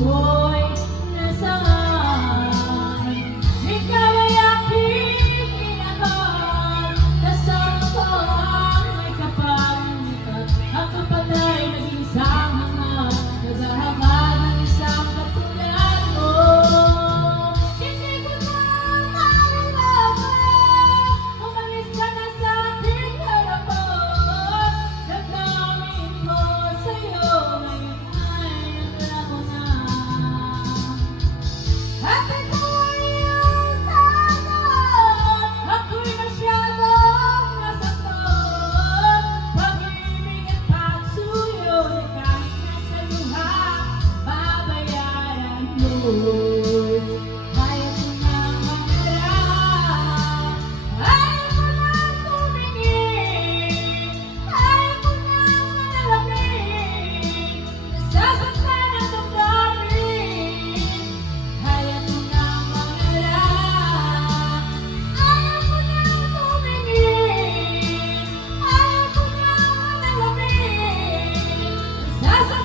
ako'y nasaan. Ikaw ay aking minahal, kasama ko ang may kapangitan. Ang kapatay naging isang hangal, naghahangad ng isang katulad mo. Hindi ko na maalala, umalis ka na sa aking harapan. Damdamin ko sa'yo, ngayon ay naglako na. At ito ay iyong sagot, ako'y masyadong nasaktan. Pag-ibig at pagsuyo'y kahit nasa luha, babayaran mo. Kaya ko nang mangarap, ayaw ko nang tumingin, ayaw ko nang manalangin, nasasaktan ang damdamin. Kaya ko nang mangarap, ayaw ko nang tumingin, ayaw ko nang manalangin, nasasaktan